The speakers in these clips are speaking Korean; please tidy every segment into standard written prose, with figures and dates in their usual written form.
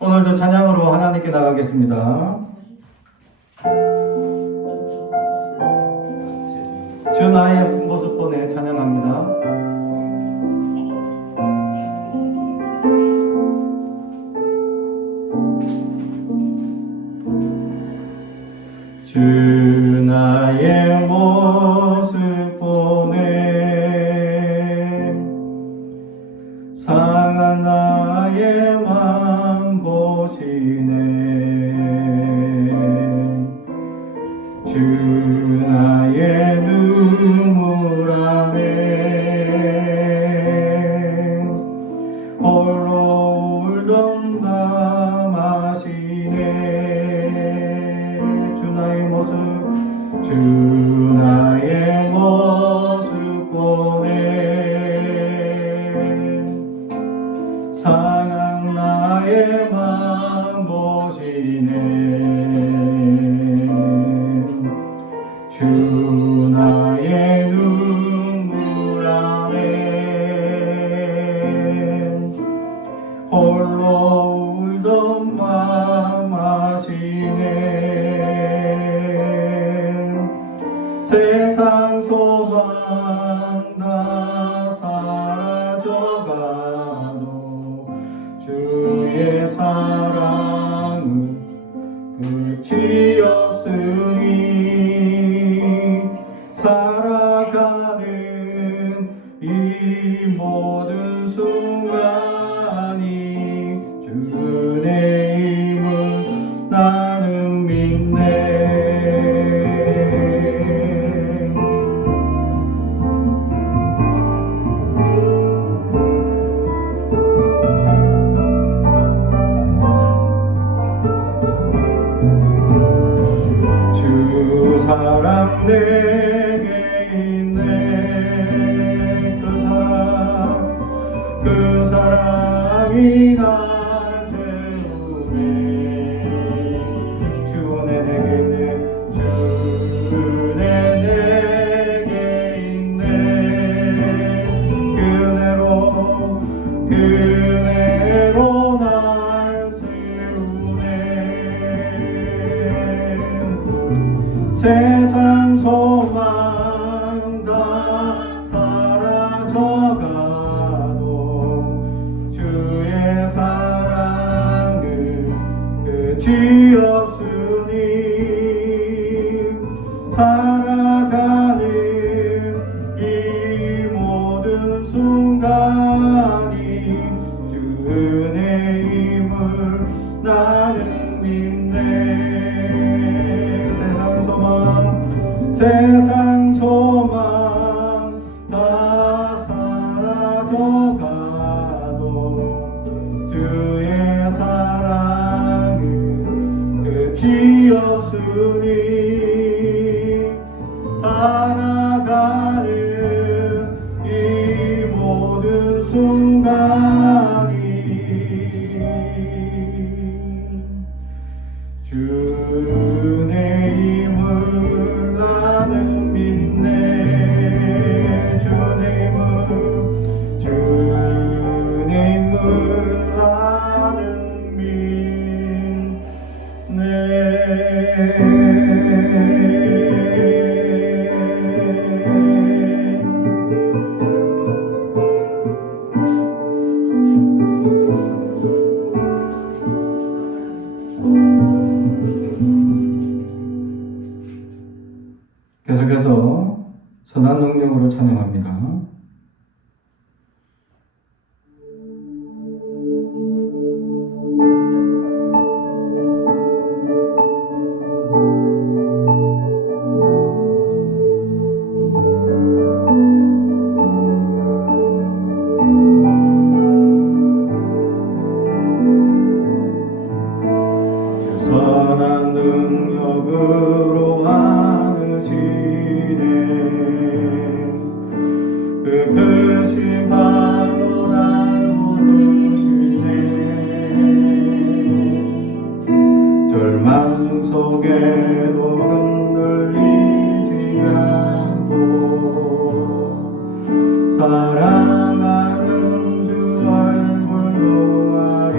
오늘도 찬양으로 하나님께 나가겠습니다. 주 나의 모습 보내 찬양합니다. 주 나의 모습 보내 상한 나의 맘 보시네. 주 나의 눈물 안에 홀로 울던 밤 아시네. 주 나의 모습 주 나의 모습 보내 상한 나의 맘 보시네. 주 나의 눈물 안에 홀로 울던 맘 아시네. 세상 소망 다 사라져가도 주의 사랑은 끝이 없으니 살아가는 이 모든 순간이 주 은혜임을 나는 믿네. 주 사랑 내게 있네. 그 사랑이 날 채우네. 주 은혜 내게 있네. 주 은혜 내게 있네. 그 은혜로 날 세우네. 세상 소망 다 사라져가도 주의 사랑은 끝이 없으니 살아가는 이 모든 순간이 주 은혜임을 나는 믿네. 세상 소망 다 사라져가도 주의 사랑은 끝이 없으니 살아가는 이 모든 순간이 주 은혜임을 나는 믿네. 주 은혜임을 나는 믿네. 계속해서 선한 능력으로 찬양합니다. 선한 능력으로 안으시네. 그 크신 발로 날 오르시네. 절망 속에도 흔들리지 않고 사랑하는 주 얼굴 보아리.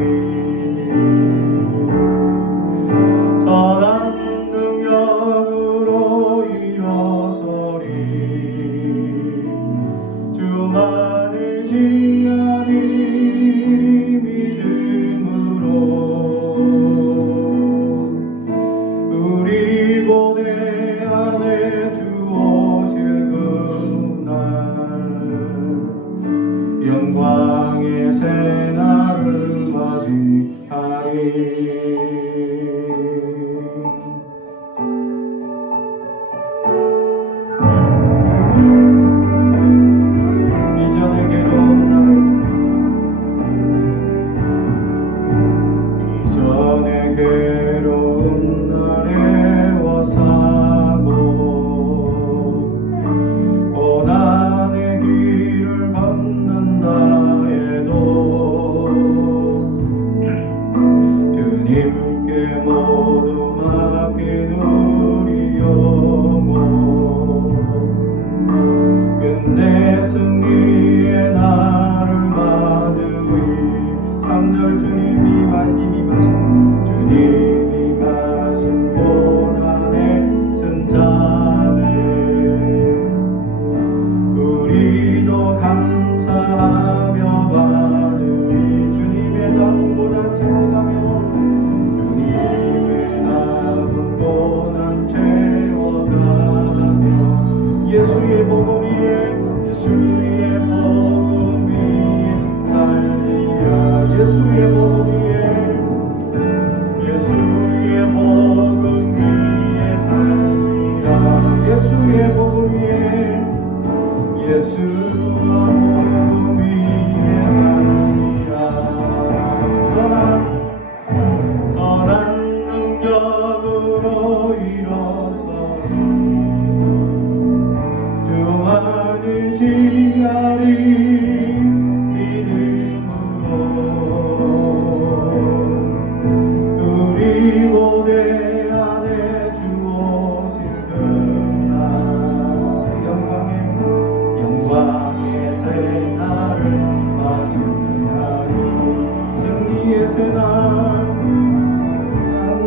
새날을 맞이하리. 이전의 괴로운 날에 와사고 고난의 길을 걷는다 해도 주님께 모두 맡긴 우리 영혼. 끝내 승리의 날을 맞으리. 3절 주님이 가신 고난의 승자네. 우리도 감사하며 받으리. 주님의 남은 고난 채워가며 주님의 남은 고난 채워가며 예수의 복음 위에 살리라. 예수의 복음 위에 살리라. 예수의 복음 위에 살리라. 선한 능력으로 일어서리. 주만을 지하리.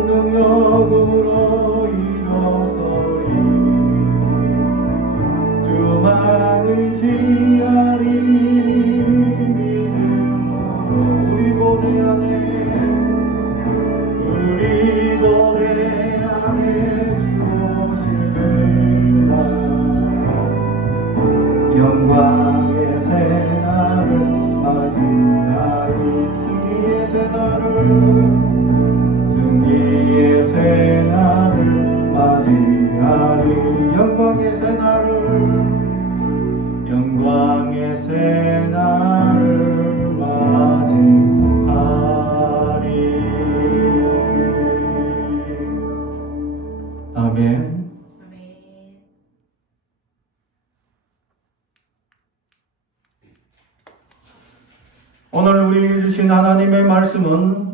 능력으로 일어서리. 주만을 지하리. 믿음으로 우리 고대 안에 주 오실 그날 영광의 새날을 맞이하리. 승리의 새날을 맞이하리. 영광의 새날을 맞이하리. 아멘. 오늘 우리에게 주신 하나님의 말씀은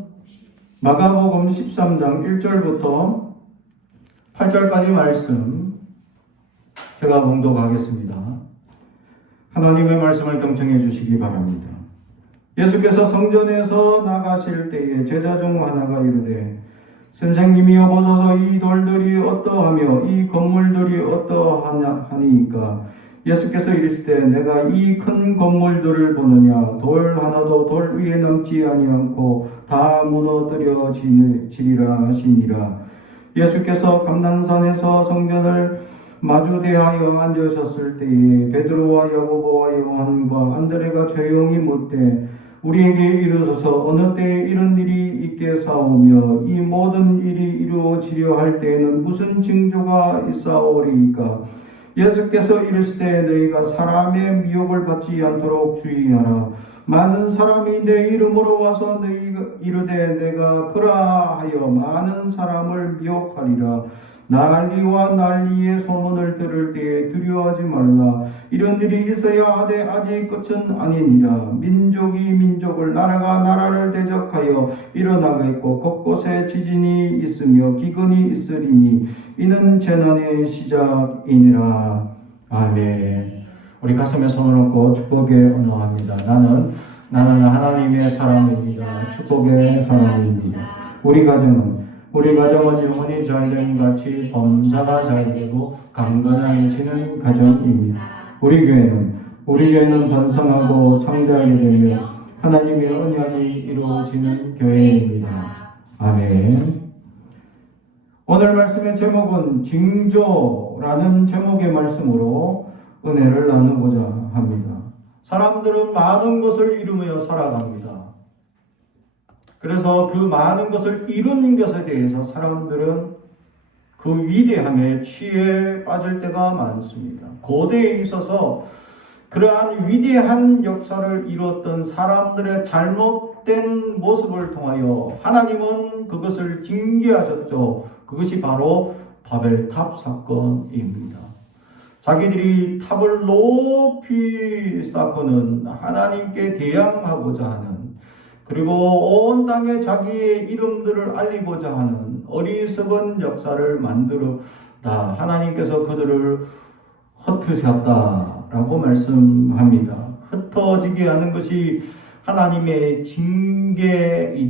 마가복음 13장 1절부터 8절까지 말씀 제가 봉독하겠습니다. 하나님의 말씀을 경청해 주시기 바랍니다. 예수께서 성전에서 나가실 때에 제자 중 하나가 이르되 선생님이여 보소서 이 돌들이 어떠하며 이 건물들이 어떠하니까. 예수께서 이르시되 내가 이 큰 건물들을 보느냐. 돌 하나도 돌 위에 남지 아니하고 다 무너뜨려지리라 하시니라. 예수께서 감난산에서 성전을 마주대하여 앉으셨을 때에 베드로와 야고보와 요한과 안드레가 조용히 묻되 우리에게 이르소서 어느 때에 이런 일이 있겠사오며 이 모든 일이 이루어지려 할 때에는 무슨 징조가 있사오리이까. 예수께서 이르시되 너희가 사람의 미혹을 받지 않도록 주의하라. 많은 사람이 내 이름으로 와서 너희가 이르되 내가 그라 하여 많은 사람을 미혹하리라. 난리와 난리의 소문을 들을 때에 두려워하지 말라. 이런 일이 있어야 하되 아직 끝은 아니니라. 민족이 민족을 나라가 나라를 대적하여 일어나겠고 곳곳에 지진이 있으며 기근이 있으리니 이는 재난의 시작이니라. 아멘. 우리 가슴에 손을 얹고 축복의 언어합니다. 나는 하나님의 사람입니다. 축복의 사람입니다. 우리 가정은 영혼이 잘됨 같이 범사가 잘되고 강건해지는 가정입니다. 우리 교회는 번성하고 창대하게 되며 하나님의 언약이 이루어지는 교회입니다. 아멘. 오늘 말씀의 제목은 징조라는 제목의 말씀으로 은혜를 나누고자 합니다. 사람들은 많은 것을 이루며 살아갑니다. 그래서 그 많은 것을 이룬 것에 대해서 사람들은 그 위대함에 취해 빠질 때가 많습니다. 고대에 있어서 그러한 위대한 역사를 이루었던 사람들의 잘못된 모습을 통하여 하나님은 그것을 징계하셨죠. 그것이 바로 바벨탑 사건입니다. 자기들이 탑을 높이 쌓고는 하나님께 대항하고자 하는, 그리고 온 땅에 자기의 이름들을 알리고자 하는 어리석은 역사를 만들었다. 하나님께서 그들을 흩으셨다라고 말씀합니다. 흩어지게 하는 것이 하나님의 징계이다라는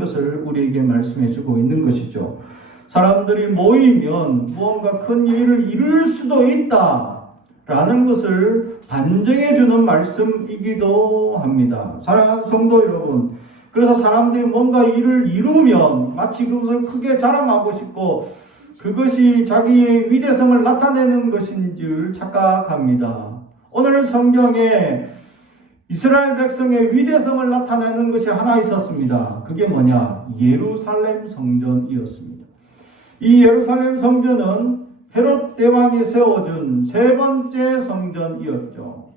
것을 우리에게 말씀해 주고 있는 것이죠. 사람들이 모이면 무언가 큰 일을 이룰 수도 있다라는 것을 반증해 주는 말씀이기도 합니다. 사랑하는 성도 여러분, 그래서 사람들이 뭔가 일을 이루면 마치 그것을 크게 자랑하고 싶고 그것이 자기의 위대성을 나타내는 것인 줄 착각합니다. 오늘 성경에 이스라엘 백성의 위대성을 나타내는 것이 하나 있었습니다. 그게 뭐냐? 예루살렘 성전이었습니다. 이 예루살렘 성전은 헤롯 대왕이 세워준 세 번째 성전이었죠.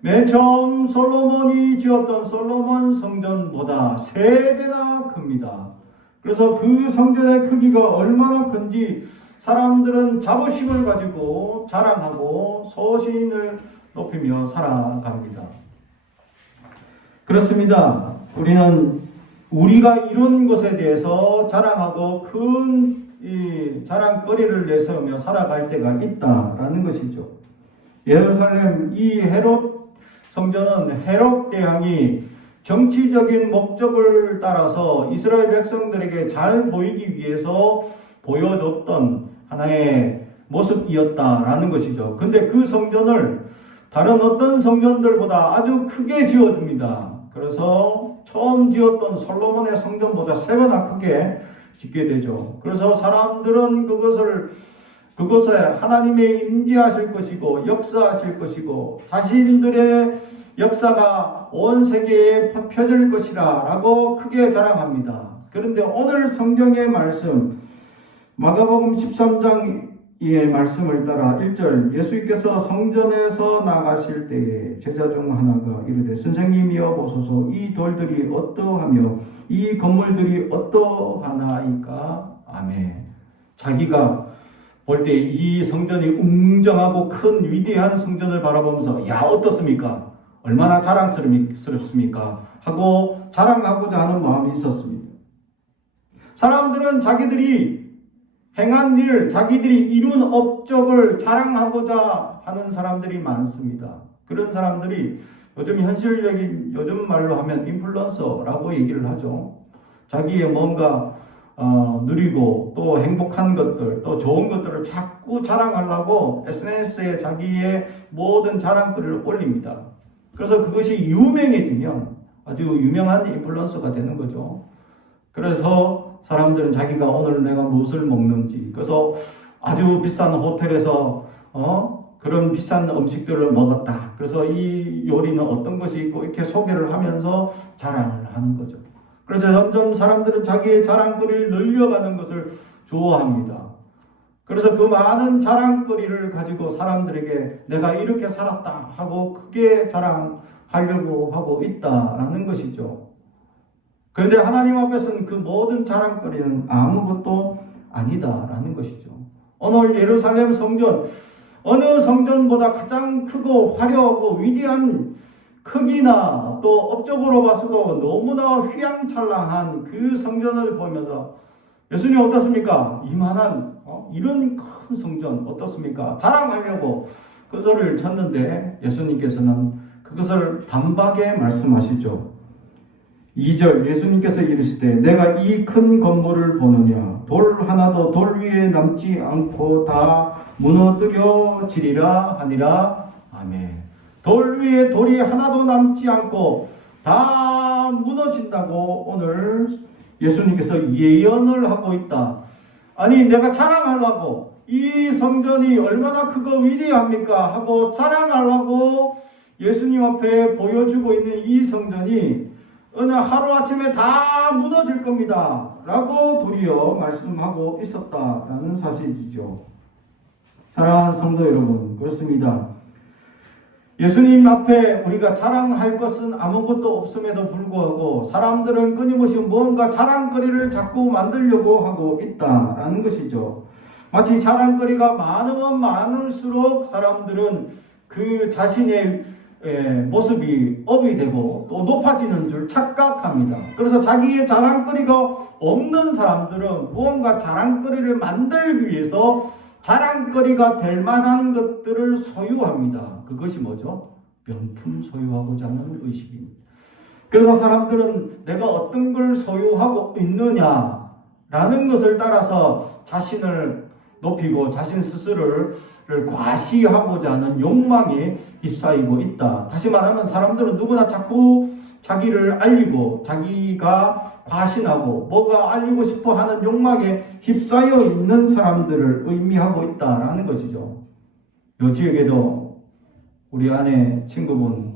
맨 처음 솔로몬이 지었던 솔로몬 성전보다 3배나 큽니다. 그래서 그 성전의 크기가 얼마나 큰지 사람들은 자부심을 가지고 자랑하고 소신을 높이며 살아갑니다. 그렇습니다. 우리는 우리가 이룬 것에 대해서 자랑하고 큰 자랑거리를 내세우며 살아갈 때가 있다라는 것이죠. 예루살렘 이 헤롯 성전은 헤롯 대왕이 정치적인 목적을 따라서 이스라엘 백성들에게 잘 보이기 위해서 보여줬던 하나의 모습이었다라는 것이죠. 근데 그 성전을 다른 어떤 성전들보다 아주 크게 지어줍니다. 그래서 처음 지었던 솔로몬의 성전보다 3배나 크게 짓게 되죠. 그래서 사람들은 그것에 하나님의 임재하실 것이고 역사하실 것이고 자신들의 역사가 온 세계에 펴질 것이라 라고 크게 자랑합니다. 그런데 오늘 성경의 말씀 마가복음 13장의 말씀을 따라 1절 예수께서 성전에서 나가실 때에 제자 중 하나가 이르되 선생님이여 보소서 이 돌들이 어떠하며 이 건물들이 어떠하나이까. 아멘. 자기가 볼 때 이 성전이 웅장하고 큰 위대한 성전을 바라보면서 야 어떻습니까? 얼마나 자랑스럽습니까? 하고 자랑하고자 하는 마음이 있었습니다. 사람들은 자기들이 행한 일, 자기들이 이룬 업적을 자랑하고자 하는 사람들이 많습니다. 그런 사람들이 요즘 말로 하면 인플루언서라고 얘기를 하죠. 자기의 뭔가 누리고 또 행복한 것들, 또 좋은 것들을 자꾸 자랑하려고 SNS에 자기의 모든 자랑거리를 올립니다. 그래서 그것이 유명해지면 아주 유명한 인플루언서가 되는 거죠. 그래서 사람들은 자기가 오늘 내가 무엇을 먹는지, 그래서 아주 비싼 호텔에서 그런 비싼 음식들을 먹었다. 그래서 이 요리는 어떤 것이 있고 이렇게 소개를 하면서 자랑을 하는 거죠. 그래서 점점 사람들은 자기의 자랑거리를 늘려가는 것을 좋아합니다. 그래서 그 많은 자랑거리를 가지고 사람들에게 내가 이렇게 살았다 하고 크게 자랑하려고 하고 있다라는 것이죠. 그런데 하나님 앞에서는 그 모든 자랑거리는 아무것도 아니다라는 것이죠. 오늘 예루살렘 성전, 어느 성전보다 가장 크고 화려하고 위대한 크기나 또 업적으로 봐서도 너무나 휘황찬란한 그 성전을 보면서 예수님 어떻습니까? 이만한 이런 큰 성전 어떻습니까? 자랑하려고 그 소리를 쳤는데 예수님께서는 그것을 단박에 말씀하시죠. 2절 예수님께서 이르시되 내가 이 큰 건물을 보느냐 돌 하나도 돌 위에 남지 않고 다 무너뜨려지리라 하니라. 아멘. 돌 위에 돌이 하나도 남지 않고 다 무너진다고 오늘 예수님께서 예언을 하고 있다. 아니 내가 자랑하려고 이 성전이 얼마나 크고 위대합니까 하고 자랑하려고 예수님 앞에 보여주고 있는 이 성전이 어느 하루아침에 다 무너질 겁니다 라고 도리어 말씀하고 있었다라는 사실이죠. 사랑하는 성도 여러분, 그렇습니다. 예수님 앞에 우리가 자랑할 것은 아무것도 없음에도 불구하고 사람들은 끊임없이 무언가 자랑거리를 자꾸 만들려고 하고 있다라는 것이죠. 마치 자랑거리가 많으면 많을수록 사람들은 그 자신의 모습이 업이 되고 또 높아지는 줄 착각합니다. 그래서 자기의 자랑거리가 없는 사람들은 무언가 자랑거리를 만들기 위해서 자랑거리가 될 만한 것들을 소유합니다. 그것이 뭐죠? 명품 소유하고자 하는 의식입니다. 그래서 사람들은 내가 어떤 걸 소유하고 있느냐라는 것을 따라서 자신을 높이고 자신 스스로를 과시하고자 하는 욕망에 휩싸이고 있다. 다시 말하면 사람들은 누구나 자꾸 자기를 알리고 자기가 과신하고 뭐가 알리고 싶어 하는 욕망에 휩싸여 있는 사람들을 의미하고 있다라는 것이죠. 요 지역에도 우리 아내 친구분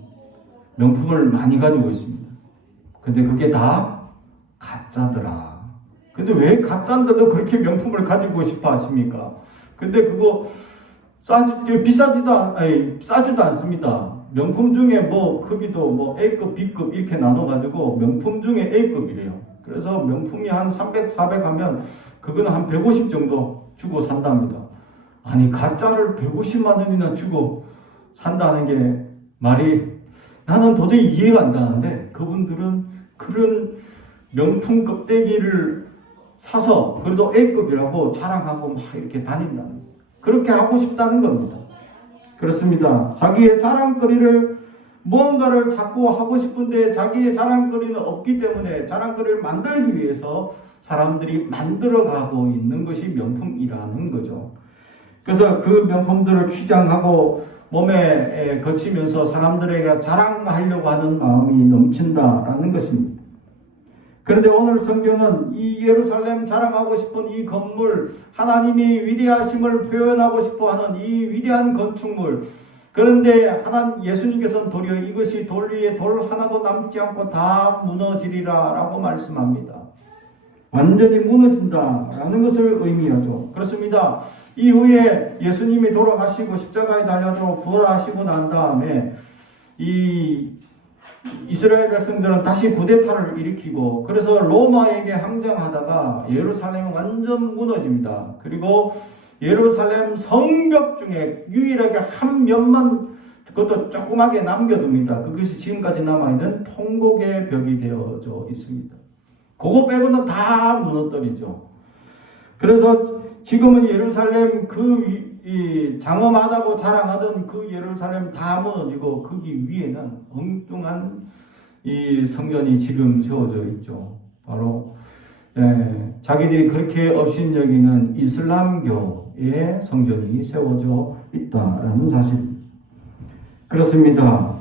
명품을 많이 가지고 있습니다. 근데 그게 다 가짜더라. 근데 왜 가짜인데도 그렇게 명품을 가지고 싶어 하십니까? 근데 그거 싸지도 않습니다. 명품 중에 뭐 크기도 뭐 A급, B급 이렇게 나눠가지고 명품 중에 A급이래요. 그래서 명품이 한 300, 400 하면 그거는 한 150 정도 주고 산답니다. 아니 가짜를 150만 원이나 주고 산다는 게 말이 나는 도저히 이해가 안 가는데 그분들은 그런 명품 껍데기를 사서 그래도 A급이라고 자랑하고 막 이렇게 다닌다는 거예요. 그렇게 하고 싶다는 겁니다. 그렇습니다. 자기의 자랑거리를 무언가를 자꾸 하고 싶은데 자기의 자랑거리는 없기 때문에 자랑거리를 만들기 위해서 사람들이 만들어가고 있는 것이 명품이라는 거죠. 그래서 그 명품들을 취장하고 몸에 거치면서 사람들에게 자랑하려고 하는 마음이 넘친다라는 것입니다. 그런데 오늘 성경은 이 예루살렘 자랑하고 싶은 이 건물, 하나님이 위대하심을 표현하고 싶어하는 이 위대한 건축물, 그런데 예수님께서는 도리어 이것이 돌 위에 돌 하나도 남지 않고 다 무너지리라 라고 말씀합니다. 완전히 무너진다라는 것을 의미하죠. 그렇습니다. 이후에 예수님이 돌아가시고 십자가에 달려서 부활하시고 난 다음에 이 이스라엘 백성들은 다시 쿠데타를 일으키고 그래서 로마에게 항쟁하다가 예루살렘이 완전 무너집니다. 그리고 예루살렘 성벽 중에 유일하게 한 면만 그것도 조그맣게 남겨둡니다. 그것이 지금까지 남아있는 통곡의 벽이 되어져 있습니다. 그거 빼고는 다 무너뜨리죠. 그래서 지금은 예루살렘 이 장엄하다고 자랑하던 그 예루살렘 다 무너지고 거기 위에는 엉뚱한 이 성전이 지금 세워져 있죠. 바로 자기들이 그렇게 업신여기는 이슬람교의 성전이 세워져 있다라는 사실입니다. 그렇습니다.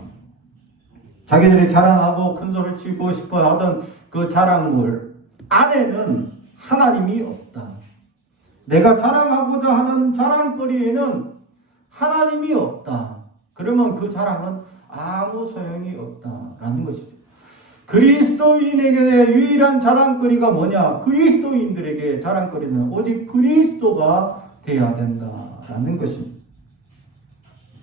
자기들이 자랑하고 큰 소리를 치고 싶어 하던 그 자랑물 안에는 하나님이 없다. 내가 자랑하고자 하는 자랑거리에는 하나님이 없다. 그러면 그 자랑은 아무 소용이 없다라는 것이죠. 그리스도인에게 유일한 자랑거리가 뭐냐? 그리스도인들에게 자랑거리는 오직 그리스도가 되어야 된다라는 것입니다.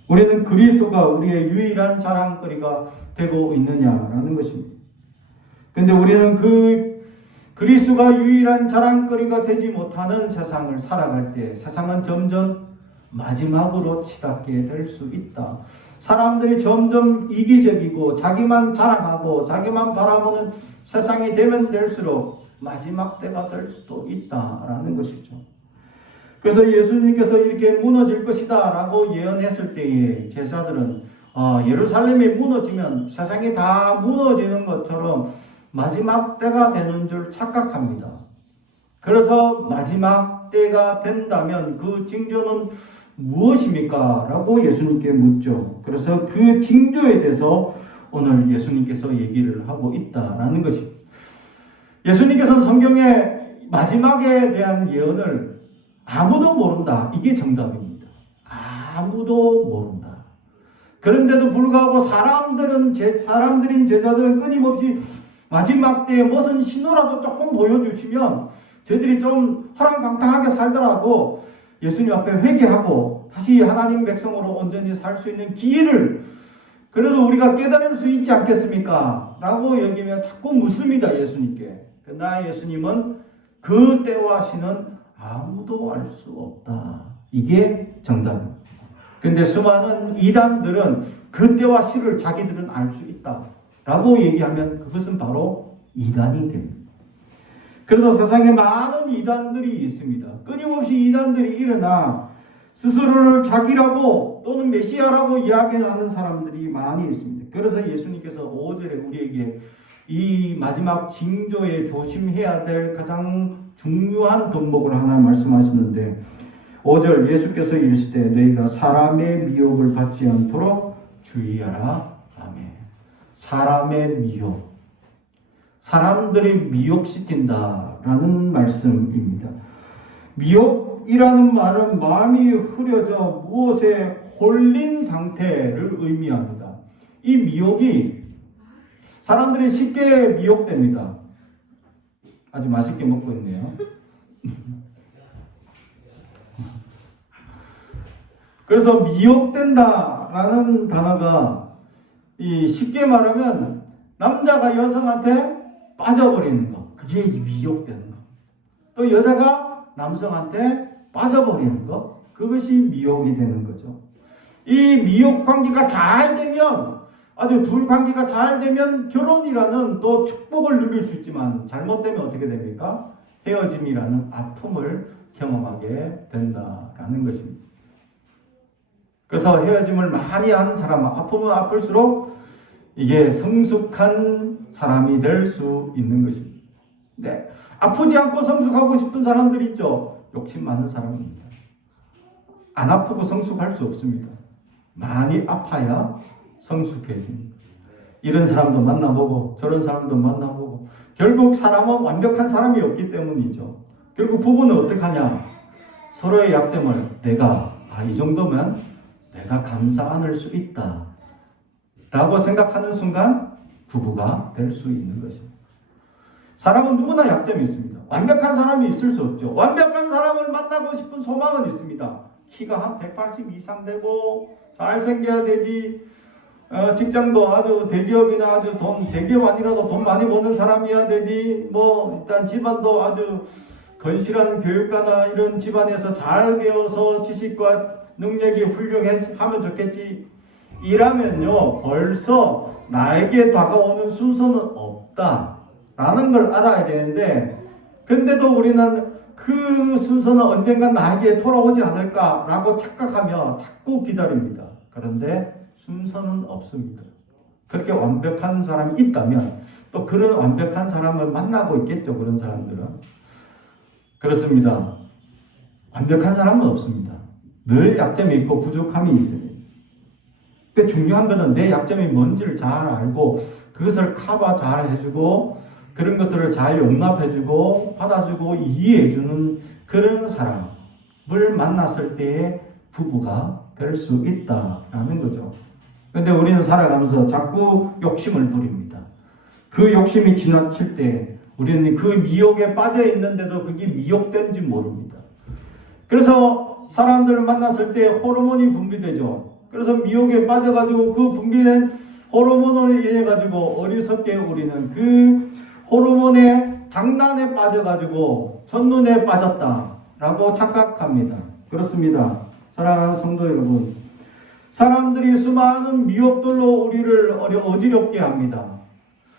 우리는 그리스도가 우리의 유일한 자랑거리가 되고 있느냐라는 것입니다. 근데 우리는 그리스도가 유일한 자랑거리가 되지 못하는 세상을 살아갈 때 세상은 점점 마지막으로 치닫게 될 수 있다. 사람들이 점점 이기적이고 자기만 자랑하고 자기만 바라보는 세상이 되면 될수록 마지막 때가 될 수도 있다라는 것이죠. 그래서 예수님께서 이렇게 무너질 것이다 라고 예언했을 때에 제자들은 예루살렘이 무너지면 세상이 다 무너지는 것처럼 마지막 때가 되는 줄 착각합니다. 그래서 마지막 때가 된다면 그 징조는 무엇입니까? 라고 예수님께 묻죠. 그래서 그 징조에 대해서 오늘 예수님께서 얘기를 하고 있다라는 것입니다. 예수님께서는 성경의 마지막에 대한 예언을 아무도 모른다. 이게 정답입니다. 아무도 모른다. 그런데도 불구하고 사람들인 제자들은 끊임없이 마지막 때에 무슨 신호라도 조금 보여주시면 저희들이 좀 허랑방탕하게 살더라도 예수님 앞에 회개하고 다시 하나님 백성으로 온전히 살 수 있는 기회를 그래도 우리가 깨달을 수 있지 않겠습니까? 라고 여기면 자꾸 묻습니다, 예수님께. 그러나 예수님은 그 때와 시는 아무도 알 수 없다. 이게 정답입니다. 근데 수많은 이단들은 그 때와 시를 자기들은 알 수 있다. 라고 얘기하면 그것은 바로 이단이 됩니다. 그래서 세상에 많은 이단들이 있습니다. 끊임없이 이단들이 일어나 스스로를 자기라고 또는 메시아라고 이야기하는 사람들이 많이 있습니다. 그래서 예수님께서 5절에 우리에게 이 마지막 징조에 조심해야 될 가장 중요한 덕목을 하나 말씀하시는데 5절 예수께서 이르시되 너희가 사람의 미혹을 받지 않도록 주의하라. 아멘. 사람의 미혹. 사람들이 미혹시킨다라는 말씀입니다. 미혹이라는 말은 마음이 흐려져 무엇에 홀린 상태를 의미합니다. 이 미혹이 사람들이 쉽게 미혹됩니다. 아주 맛있게 먹고 있네요. 그래서 미혹된다라는 단어가 쉽게 말하면 남자가 여성한테 빠져버리는 거. 그게 미혹되는 거. 또 여자가 남성한테 빠져버리는 거. 그것이 미혹이 되는 거죠. 이 미혹 관계가 잘 되면 아주 둘 관계가 잘 되면 결혼이라는 또 축복을 누릴 수 있지만 잘못되면 어떻게 됩니까? 헤어짐이라는 아픔을 경험하게 된다라는 것입니다. 그래서 헤어짐을 많이 하는 사람, 아프면 아플수록 이게 성숙한 사람이 될 수 있는 것입니다. 네. 아프지 않고 성숙하고 싶은 사람들 있죠? 욕심 많은 사람입니다. 안 아프고 성숙할 수 없습니다. 많이 아파야 성숙해집니다. 이런 사람도 만나보고 저런 사람도 만나보고 결국 사람은 완벽한 사람이 없기 때문이죠. 결국 부부는 어떻게 하냐? 서로의 약점을 내가 이 정도면 내가 감싸 안을 수 있다 라고 생각하는 순간 부부가 될 수 있는 것입니다. 사람은 누구나 약점이 있습니다. 완벽한 사람이 있을 수 없죠. 완벽한 사람을 만나고 싶은 소망은 있습니다. 키가 한 180 이상 되고 잘생겨야 되지, 직장도 아주 대기업이나 아주 대기업 아니라도 돈 많이 버는 사람이어야 되지, 일단 집안도 아주 건실한 교육가나 이런 집안에서 잘 배워서 지식과 능력이 훌륭하면 좋겠지. 이라면요, 벌써 나에게 다가오는 순서는 없다라는 걸 알아야 되는데, 근데도 우리는 그 순서는 언젠가 나에게 돌아오지 않을까라고 착각하며 자꾸 기다립니다. 그런데 순서는 없습니다. 그렇게 완벽한 사람이 있다면 또 그런 완벽한 사람을 만나고 있겠죠. 그런 사람들은. 그렇습니다. 완벽한 사람은 없습니다. 늘 약점이 있고 부족함이 있습니다. 근데 중요한 것은 내 약점이 뭔지를 잘 알고 그것을 커버 잘 해주고 그런 것들을 잘 용납해주고 받아주고 이해해주는 그런 사람을 만났을 때에 부부가 될 수 있다라는 거죠. 근데 우리는 살아가면서 자꾸 욕심을 부립니다. 그 욕심이 지나칠 때 우리는 그 미혹에 빠져 있는데도 그게 미혹된지 모릅니다. 그래서 사람들을 만났을 때 호르몬이 분비되죠. 그래서 미혹에 빠져가지고 그 분비된 호르몬을 인해 가지고 어리석게 우리는 그 호르몬의 장난에 빠져가지고 첫눈에 빠졌다라고 착각합니다. 그렇습니다. 사랑하는 성도 여러분, 사람들이 수많은 미혹들로 우리를 어지럽게 합니다.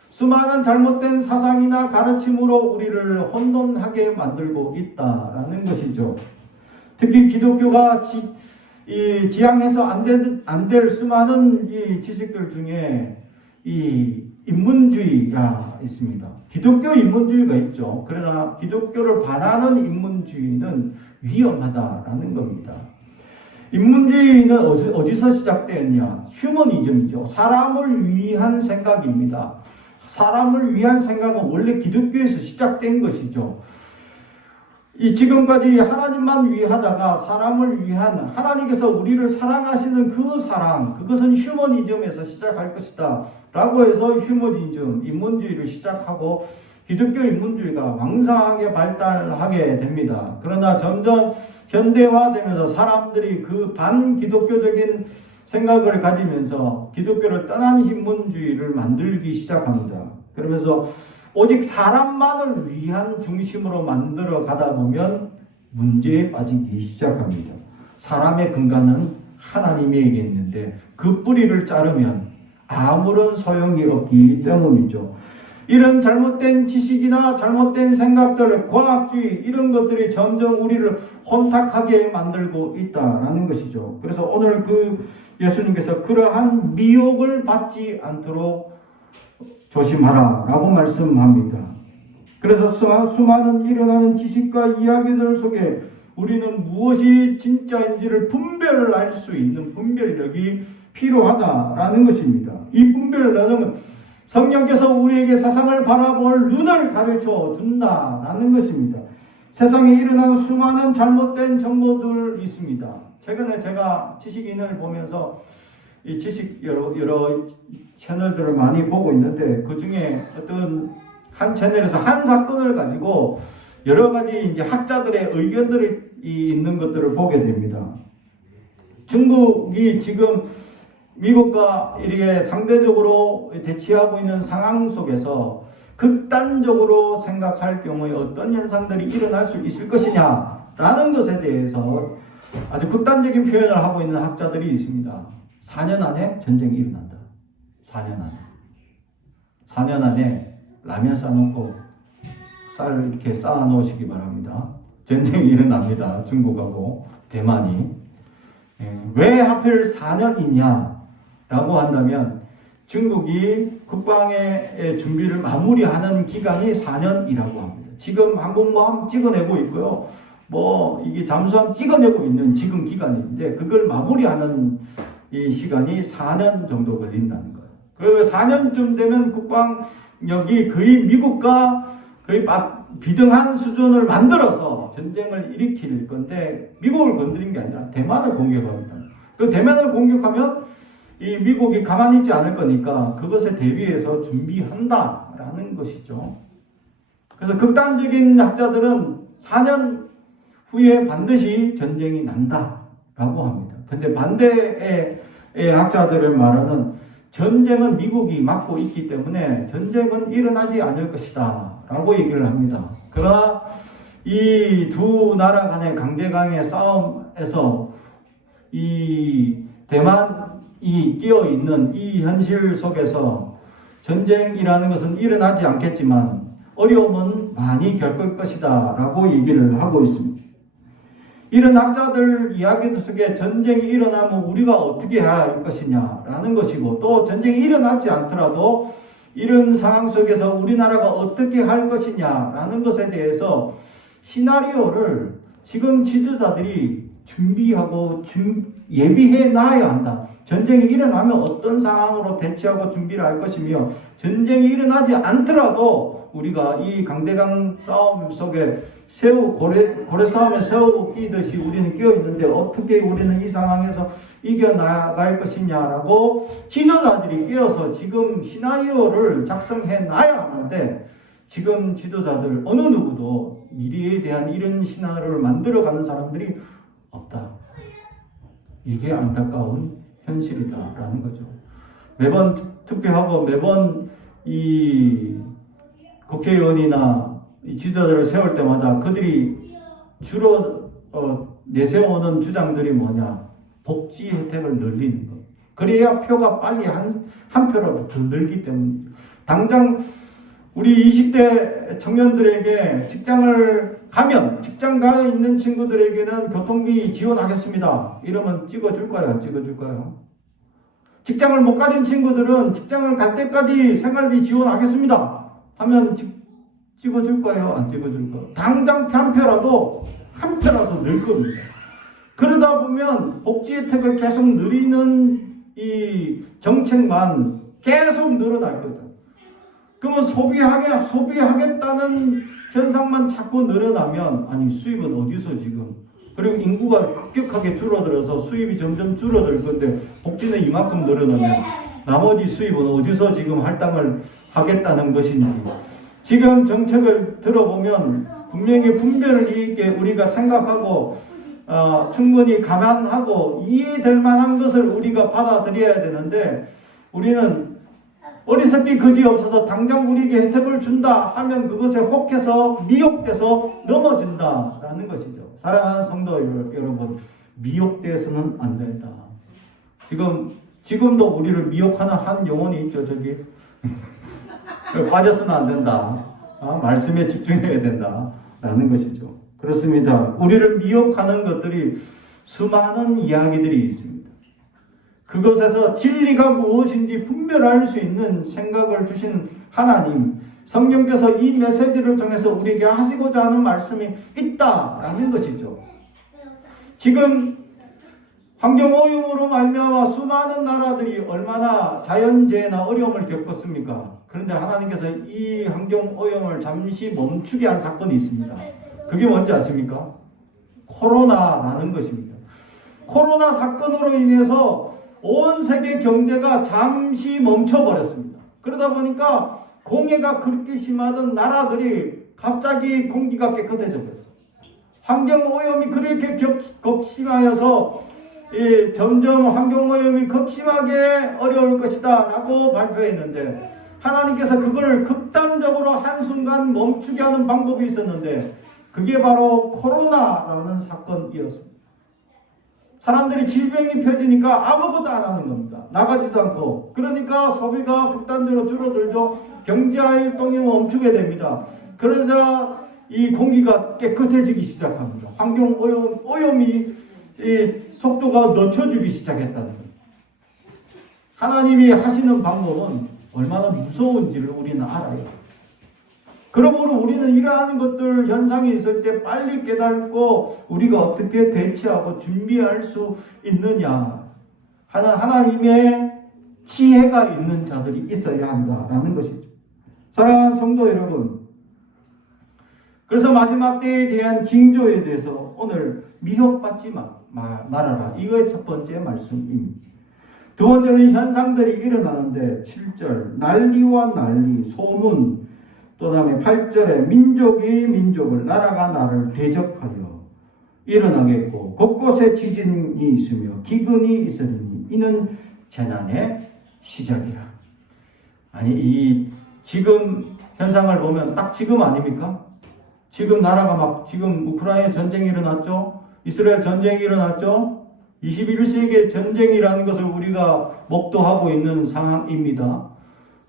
수많은 잘못된 사상이나 가르침으로 우리를 혼돈하게 만들고 있다라는 것이죠. 특히 기독교가 지향해서 안 될 수많은 이 지식들 중에 이 인문주의가 있습니다. 기독교 인문주의가 있죠. 그러나 기독교를 반하는 인문주의는 위험하다라는 겁니다. 인문주의는 어디서 시작되었냐? 휴머니즘이죠. 사람을 위한 생각입니다. 사람을 위한 생각은 원래 기독교에서 시작된 것이죠. 이 지금까지 하나님만 위하다가 사람을 위한 하나님께서 우리를 사랑하시는 그 사랑, 그것은 휴머니즘에서 시작할 것이다 라고 해서 휴머니즘, 인문주의를 시작하고 기독교 인문주의가 왕성하게 발달하게 됩니다. 그러나 점점 현대화되면서 사람들이 그 반기독교적인 생각을 가지면서 기독교를 떠난 인문주의를 만들기 시작합니다. 그러면서 오직 사람만을 위한 중심으로 만들어 가다 보면 문제에 빠지기 시작합니다. 사람의 근간은 하나님에게 있는데 그 뿌리를 자르면 아무런 소용이 없기 때문이죠. 이런 잘못된 지식이나 잘못된 생각들, 과학주의 이런 것들이 점점 우리를 혼탁하게 만들고 있다라는 것이죠. 그래서 오늘 예수님께서 그러한 미혹을 받지 않도록 조심하라 라고 말씀합니다. 그래서 수많은 일어나는 지식과 이야기들 속에 우리는 무엇이 진짜인지를 분별을 할 수 있는 분별력이 필요하다라는 것입니다. 이 분별력은 성령께서 우리에게 세상을 바라볼 눈을 가르쳐 준다라는 것입니다. 세상에 일어나는 수많은 잘못된 정보들이 있습니다. 최근에 제가 지식인을 보면서 이 지식 여러 채널들을 많이 보고 있는데 그 중에 어떤 한 채널에서 한 사건을 가지고 여러 가지 이제 학자들의 의견들이 있는 것들을 보게 됩니다. 중국이 지금 미국과 이렇게 상대적으로 대치하고 있는 상황 속에서 극단적으로 생각할 경우에 어떤 현상들이 일어날 수 있을 것이냐라는 것에 대해서 아주 극단적인 표현을 하고 있는 학자들이 있습니다. 4년 안에 전쟁이 일어난다. 4년 안에. 4년 안에 라면 싸놓고 쌀 이렇게 쌓아 놓으시기 바랍니다. 전쟁이 일어납니다. 중국하고 대만이. 왜 하필 4년이냐? 라고 한다면 중국이 국방의 준비를 마무리하는 기간이 4년이라고 합니다. 지금 항공모함 찍어내고 있고요. 이게 잠수함 찍어내고 있는 지금 기간인데 그걸 마무리하는 이 시간이 4년 정도 걸린다는 거예요. 그리고 4년쯤 되면 국방력이 거의 미국과 거의 비등한 수준을 만들어서 전쟁을 일으킬 건데 미국을 건드린 게 아니라 대만을 공격합니다. 그 대만을 공격하면 이 미국이 가만히 있지 않을 거니까 그것에 대비해서 준비한다라는 것이죠. 그래서 극단적인 학자들은 4년 후에 반드시 전쟁이 난다라고 합니다. 근데 반대의 학자들의 말은 전쟁은 미국이 막고 있기 때문에 전쟁은 일어나지 않을 것이다 라고 얘기를 합니다. 그러나 이 두 나라 간의 강대강의 싸움에서 이 대만이 끼어있는 이 현실 속에서 전쟁이라는 것은 일어나지 않겠지만 어려움은 많이 겪을 것이다 라고 얘기를 하고 있습니다. 이런 학자들 이야기 속에 전쟁이 일어나면 우리가 어떻게 해야 할 것이냐라는 것이고 또 전쟁이 일어나지 않더라도 이런 상황 속에서 우리나라가 어떻게 할 것이냐라는 것에 대해서 시나리오를 지금 지도자들이 준비하고 예비해 놔야 한다. 전쟁이 일어나면 어떤 상황으로 대처하고 준비를 할 것이며 전쟁이 일어나지 않더라도 우리가 이 강대강 싸움 속에 고래 싸움에 새우 끼듯이 우리는 끼어 있는데 어떻게 우리는 이 상황에서 이겨나갈 것이냐라고 지도자들이 끼어서 지금 시나리오를 작성해 놔야 하는데 지금 지도자들 어느 누구도 미래에 대한 이런 시나리오를 만들어가는 사람들이 없다. 이게 안타까운 현실이다라는 거죠. 매번 투표하고 매번 이 국회의원이나 이 지도자들을 세울 때마다 그들이 주로 내세우는 주장들이 뭐냐? 복지 혜택을 늘리는 것. 그래야 표가 빨리 한 표라도 더 늘기 때문이죠. 당장 우리 20대 청년들에게 직장 가 있는 친구들에게는 교통비 지원하겠습니다. 이러면 찍어줄까요? 안 찍어줄까요? 직장을 못 가진 친구들은 직장을 갈 때까지 생활비 지원하겠습니다. 하면 찍어줄까요? 안 찍어줄까요? 당장 한 표라도 늘 겁니다. 그러다 보면 복지 혜택을 계속 늘리는 이 정책만 계속 늘어날 거다. 그러면 소비하겠다는 현상만 자꾸 늘어나면, 아니, 수입은 어디서 지금? 그리고 인구가 급격하게 줄어들어서 수입이 점점 줄어들 건데, 복지는 이만큼 늘어나면, 나머지 수입은 어디서 지금 할당을 하겠다는 것인지. 지금 정책을 들어보면, 분명히 분별을 있게 우리가 생각하고, 충분히 감안하고, 이해될 만한 것을 우리가 받아들여야 되는데, 우리는 어리석기 그지없어서 당장 우리에게 혜택을 준다 하면 그것에 혹해서 미혹돼서 넘어진다라는 것이죠. 사랑하는 성도 여러분, 미혹돼서는 안 된다. 지금도 우리를 미혹하는 한 영혼이 있죠. 저기 빠져서는 안 된다. 말씀에 집중해야 된다라는 것이죠. 그렇습니다. 우리를 미혹하는 것들이 수많은 이야기들이 있습니다. 그것에서 진리가 무엇인지 분별할 수 있는 생각을 주신 하나님, 성령께서 이 메시지를 통해서 우리에게 하시고자 하는 말씀이 있다라는 것이죠. 지금 환경오염으로 말미암아 수많은 나라들이 얼마나 자연재해나 어려움을 겪었습니까? 그런데 하나님께서 이 환경오염을 잠시 멈추게 한 사건이 있습니다. 그게 뭔지 아십니까? 코로나라는 것입니다. 코로나 사건으로 인해서 온 세계 경제가 잠시 멈춰버렸습니다. 그러다 보니까 공해가 그렇게 심하던 나라들이 갑자기 공기가 깨끗해져 버렸어요. 환경오염이 그렇게 극심하여서 점점 환경오염이 극심하게 어려울 것이다 라고 발표했는데, 하나님께서 그걸 극단적으로 한순간 멈추게 하는 방법이 있었는데, 그게 바로 코로나라는 사건이었습니다. 사람들이 질병이 펴지니까 아무것도 안 하는 겁니다. 나가지도 않고. 그러니까 소비가 극단적으로 줄어들죠. 경제활동이 멈추게 됩니다. 그러자 이 공기가 깨끗해지기 시작합니다. 환경오염이 속도가 늦춰지기 시작했다는 거예요. 하나님이 하시는 방법은 얼마나 무서운지를 우리는 알아요. 그러므로 우리는 이러한 것들 현상이 있을 때 빨리 깨닫고 우리가 어떻게 대처하고 준비할 수 있느냐, 하나님의 지혜가 있는 자들이 있어야 한다라는 것이죠. 사랑하는 성도 여러분, 그래서 마지막 때에 대한 징조에 대해서 오늘 미혹받지 말아라, 이거의 첫 번째 말씀입니다. 두 번째는 현상들이 일어나는데 7절 난리와 난리, 소문, 또 다음에 8절에 민족이 민족을, 나라가 나라를 대적하여 일어나겠고 곳곳에 지진이 있으며 기근이 있으니 이는 재난의 시작이라. 아니, 지금 현상을 보면 딱 지금 아닙니까? 지금 나라가 지금 우크라이나 전쟁이 일어났죠? 이스라엘 전쟁이 일어났죠? 21세기의 전쟁이라는 것을 우리가 목도하고 있는 상황입니다.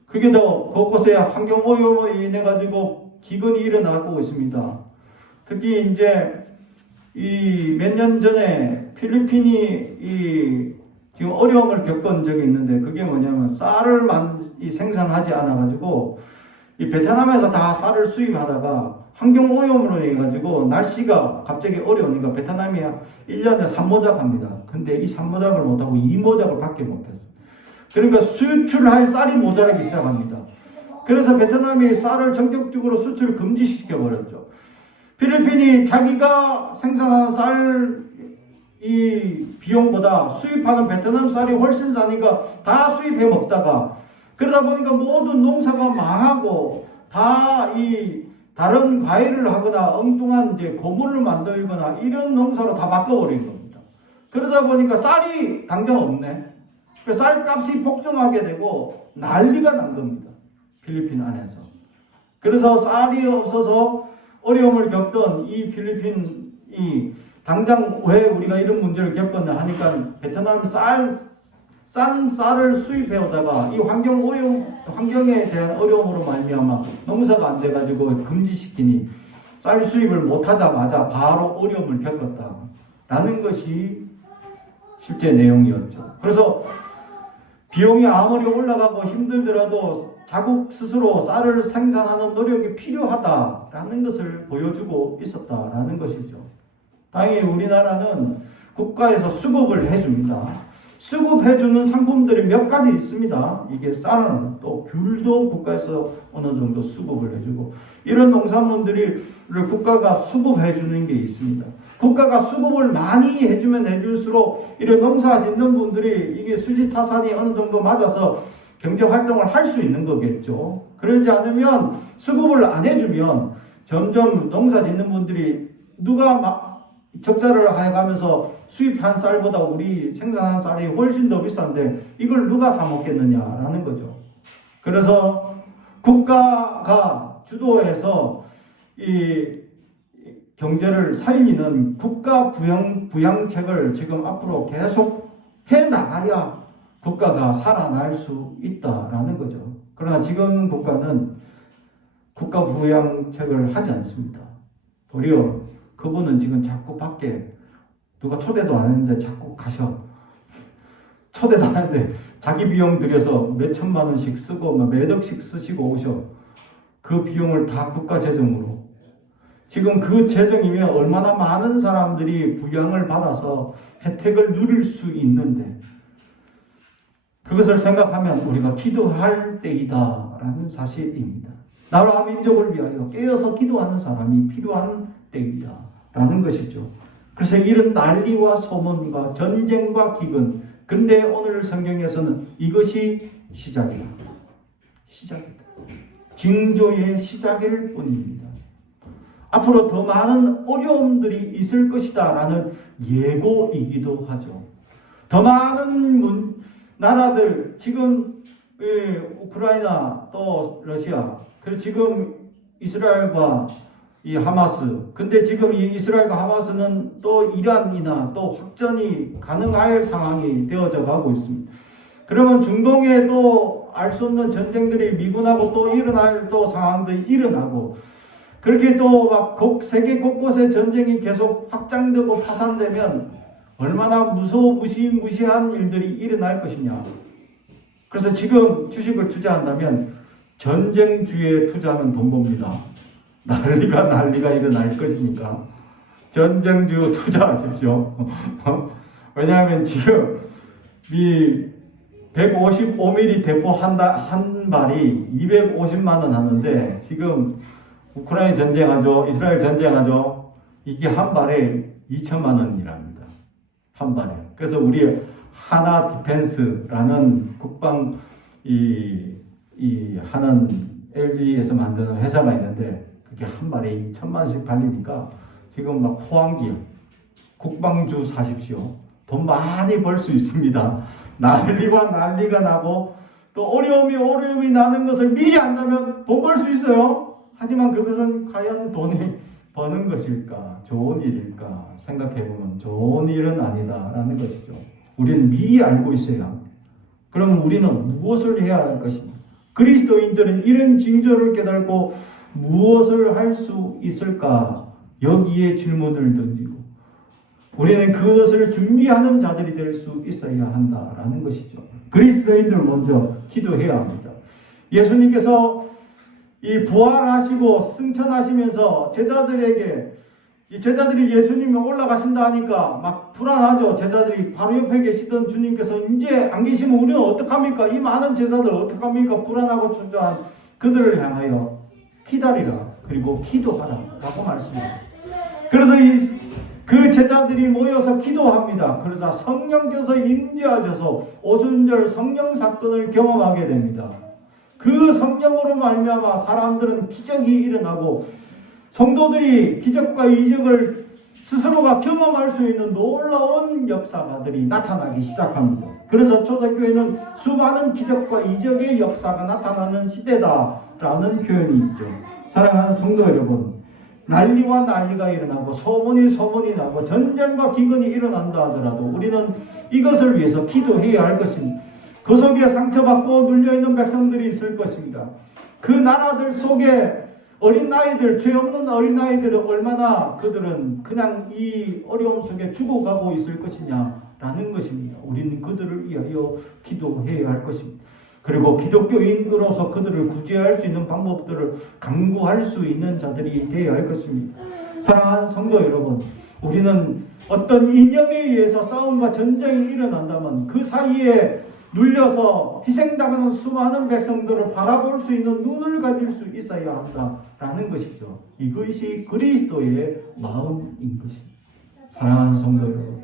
그게 더 곳곳에 환경오염으로 인해 가지고 기근이 일어나고 있습니다. 특히 이제 이 몇 년 전에 필리핀이 지금 어려움을 겪은 적이 있는데, 그게 뭐냐면 쌀을 생산하지 않아 가지고 이 베트남에서 다 쌀을 수입하다가 환경오염으로 인해 가지고 날씨가 갑자기 어려우니까 베트남이 1년에 3모작합니다. 근데 이 3모작을 못하고 2모작을 밖에 못했어요. 그러니까 수출할 쌀이 모자라기 시작합니다. 그래서 베트남이 쌀을 전격적으로 수출을 금지시켜버렸죠. 필리핀이 자기가 생산하는 쌀 이 비용보다 수입하는 베트남 쌀이 훨씬 싸니까 다 수입해 먹다가, 그러다 보니까 모든 농사가 망하고 다 다른 과일을 하거나 엉뚱한 고물을 만들거나 이런 농사로 다 바꿔버린 겁니다. 그러다 보니까 쌀이 당장 없네. 쌀값이 폭등하게 되고 난리가 난 겁니다. 필리핀 안에서. 그래서 쌀이 없어서 어려움을 겪던 이 필리핀이 당장 왜 우리가 이런 문제를 겪었나 하니까 베트남 싼 쌀을 수입해 오다가 이 환경에 대한 어려움으로 말미암아 농사가 안 돼가지고 금지시키니 쌀 수입을 못하자마자 바로 어려움을 겪었다라는 것이 실제 내용이었죠. 그래서 비용이 아무리 올라가고 힘들더라도 자국 스스로 쌀을 생산하는 노력이 필요하다라는 것을 보여주고 있었다라는 것이죠. 다행히 우리나라는 국가에서 수급을 해줍니다. 수급해주는 상품들이 몇 가지 있습니다. 이게 쌀, 또 귤도 국가에서 어느 정도 수급을 해주고, 이런 농산물들을 국가가 수급해주는 게 있습니다. 국가가 수급을 많이 해주면 해줄수록 이런 농사 짓는 분들이 이게 수지타산이 어느 정도 맞아서 경제 활동을 할 수 있는 거겠죠. 그러지 않으면 수급을 안 해주면 점점 농사 짓는 분들이 누가 막 적자를 해가면서 수입한 쌀보다 우리 생산한 쌀이 훨씬 더 비싼데 이걸 누가 사 먹겠느냐라는 거죠. 그래서 국가가 주도해서 이 경제를 살리는 국가 부양책을 지금 앞으로 계속 해 나가야 국가가 살아날 수 있다라는 거죠. 그러나 지금 국가는 국가 부양책을 하지 않습니다. 도리어 그분은 지금 자꾸 밖에 누가 초대도 안 했는데 자꾸 가셔. 초대도 안 했는데 자기 비용 들여서 몇 천만 원씩 쓰고 몇 억씩 쓰시고 오셔. 그 비용을 다 국가 재정으로. 지금 그 재정이면 얼마나 많은 사람들이 부양을 받아서 혜택을 누릴 수 있는데 그것을 생각하면 우리가 기도할 때이다라는 사실입니다. 나라 민족을 위하여 깨어서 기도하는 사람이 필요한 때이다라는 것이죠. 그래서 이런 난리와 소문과 전쟁과 기근, 근데 오늘 성경에서는 이것이 시작이다. 시작이다. 징조의 시작일 뿐입니다. 앞으로 더 많은 어려움들이 있을 것이다 라는 예고이기도 하죠. 더 많은 나라들, 지금 우크라이나 또 러시아, 그리고 지금 이스라엘과 이 하마스, 근데 지금 이 이스라엘과 하마스는 또 이란이나 또 확전이 가능할 상황이 되어져 가고 있습니다. 그러면 중동에 또 알 수 없는 전쟁들이 미군하고 또 일어날 또 상황들이 일어나고, 그렇게 또 막 세계 곳곳에 전쟁이 계속 확장되고 파산되면 얼마나 무시한 일들이 일어날 것이냐. 그래서 지금 주식을 투자한다면 전쟁주에 투자하면 돈 법니다. 난리가 일어날 것이니까 전쟁주 투자하십시오. 왜냐하면 지금 이 155mm 대포 한 발이 250만 원 하는데, 지금 우크라이나 전쟁하죠, 이스라엘 전쟁하죠, 이게 한 발에 2천만 원이랍니다. 한 발에. 그래서 우리 하나 디펜스라는 국방 하는 LG에서 만드는 회사가 있는데, 그게 한 발에 2천만 원씩 팔리니까 지금 막 호황기업, 국방주 사십시오. 돈 많이 벌 수 있습니다. 난리가 나고, 또 어려움이 나는 것을 미리 안다면 돈 벌 수 있어요. 하지만 그것은 과연 돈이 버는 것일까, 좋은 일일까 생각해보면 좋은 일은 아니다라는 것이죠. 우리는 미리 알고 있어야 합니다. 그럼 우리는 무엇을 해야 할 것인가? 그리스도인들은 이런 징조를 깨닫고 무엇을 할 수 있을까? 여기에 질문을 던지고 우리는 그것을 준비하는 자들이 될 수 있어야 한다라는 것이죠. 그리스도인들 먼저 기도해야 합니다. 예수님께서 이 부활하시고 승천하시면서 제자들이 예수님이 올라가신다 하니까 막 불안하죠. 제자들이 바로 옆에 계시던 주님께서 이제 안 계시면 우리는 어떡합니까? 이 많은 제자들 어떡합니까? 불안하고 초조한 그들을 향하여 기다리라, 그리고 기도하라 라고 말씀합니다. 그래서 그 제자들이 모여서 기도합니다. 그러자 성령께서 임재하셔서 오순절 성령 사건을 경험하게 됩니다. 그 성령으로 말미암아 사람들은 기적이 일어나고 성도들이 기적과 이적을 스스로가 경험할 수 있는 놀라운 역사가들이 나타나기 시작합니다. 그래서 초대교회는 수많은 기적과 이적의 역사가 나타나는 시대다라는 표현이 있죠. 사랑하는 성도 여러분, 난리가 일어나고 소문이 나고 전쟁과 기근이 일어난다 하더라도 우리는 이것을 위해서 기도해야 할 것입니다. 그 속에 상처받고 눌려있는 백성들이 있을 것입니다. 그 나라들 속에 어린아이들, 죄 없는 어린아이들은 얼마나 그들은 그냥 이 어려움 속에 죽어가고 있을 것이냐라는 것입니다. 우리는 그들을 위하여 기도해야 할 것입니다. 그리고 기독교인으로서 그들을 구제할 수 있는 방법들을 강구할 수 있는 자들이 되어야 할 것입니다. 사랑하는 성도 여러분, 우리는 어떤 이념에 의해서 싸움과 전쟁이 일어난다면 그 사이에 눌려서 희생당하는 수많은 백성들을 바라볼 수 있는 눈을 가질 수 있어야 한다라는 것이죠. 이것이 그리스도의 마음인 것입니다. 사랑하는 성도 여러분,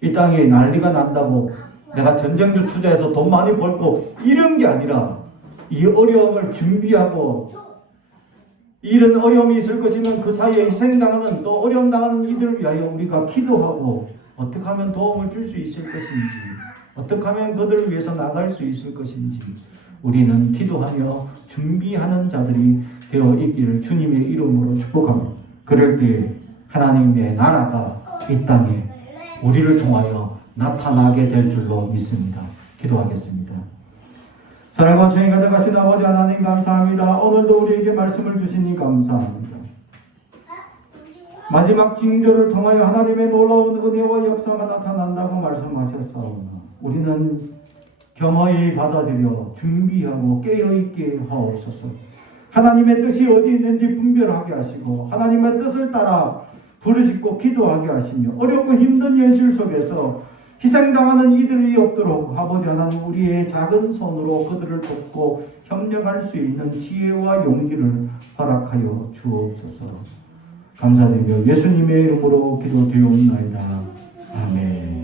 이 땅에 난리가 난다고 내가 전쟁주 투자해서 돈 많이 벌고 이런 게 아니라 이 어려움을 준비하고 이런 어려움이 있을 것이면 그 사이에 희생당하는 또 어려움 당하는 이들을 위하여 우리가 기도하고 어떻게 하면 도움을 줄 수 있을 것인지, 어떻게 하면 그들을 위해서 나갈 수 있을 것인지 우리는 기도하며 준비하는 자들이 되어 있기를 주님의 이름으로 축복합니다. 그럴 때 하나님의 나라가 이 땅에 우리를 통하여 나타나게 될 줄로 믿습니다. 기도하겠습니다. 사랑과 정의 가득하신 아버지 하나님 감사합니다. 오늘도 우리에게 말씀을 주시니 감사합니다. 마지막 징조를 통하여 하나님의 놀라운 은혜와 역사가 나타난다고 말씀하셨사오나 우리는 겸허히 받아들여 준비하고 깨어있게 하옵소서. 하나님의 뜻이 어디 있는지 분별하게 하시고 하나님의 뜻을 따라 부르짖고 기도하게 하시며 어렵고 힘든 현실 속에서 희생당하는 이들이 없도록 아버지 하나님 우리의 작은 손으로 그들을 돕고 협력할 수 있는 지혜와 용기를 허락하여 주옵소서. 감사드리며 예수님의 이름으로 기도드리옵나이다. 아멘.